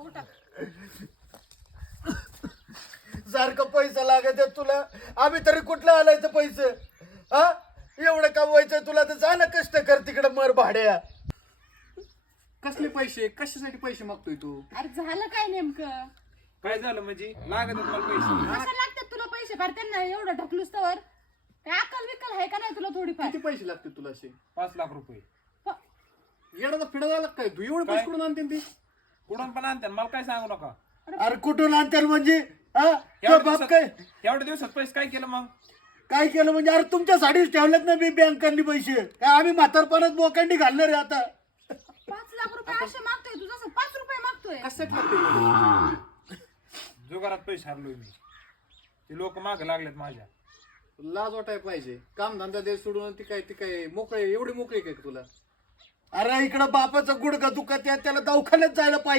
उठा. सारखं पैसा लागत तुला, आम्ही तरी कुठलं आलायचं पैसे? हा, एवढं कमवायचं तुला तर जा ना, कष्ट कर तिकडे, मर भाड्या. कसले पैसे, कशासाठी पैसे मागतोय तू? अरे झालं काय नेमकं? काय झालं म्हणजे लागत मला पैसे? कसं लागतात तुला पैसे? फार त्यांना एवढं ढकलूस तर काय अक्कल विकल आहे का नाही तुला थोडीफार? किती पैसे लागतील तुला असे? 5 लाख रुपये. येण्याचा फिडा झाला काय तू? एवढे पैसे कुठून आणते ती? कुठून पण आणते मला काय सांगू नका. अरे कुठून आणतील म्हणजे? हा, तो बाप काय एवढ्या दिवसात पैसे काय केलं मग? काय केलं म्हणजे? अरे तुमच्यासाठीच ठेवलेत ना मी बँकांनी पैसे. काय आम्ही म्हातारपणात बोकांडी घालणार आहे आता? 5 लाख रुपये असे मागतोय तू, जसं 5 रुपये मागतोय. कशासाठी लागते? जुगारात पैसे हरलोय मी. ते लोक मागे लागलेत माझ्या. लाज वाटाय पाहिजे. काम धंदा दे सोडून ती काय मोकळे, एवढी मोकळी काय तुला? अरे इकडं बापाचं गुडघा दुखत आहे, त्याला दवाखान्यात जायला पाहिजे.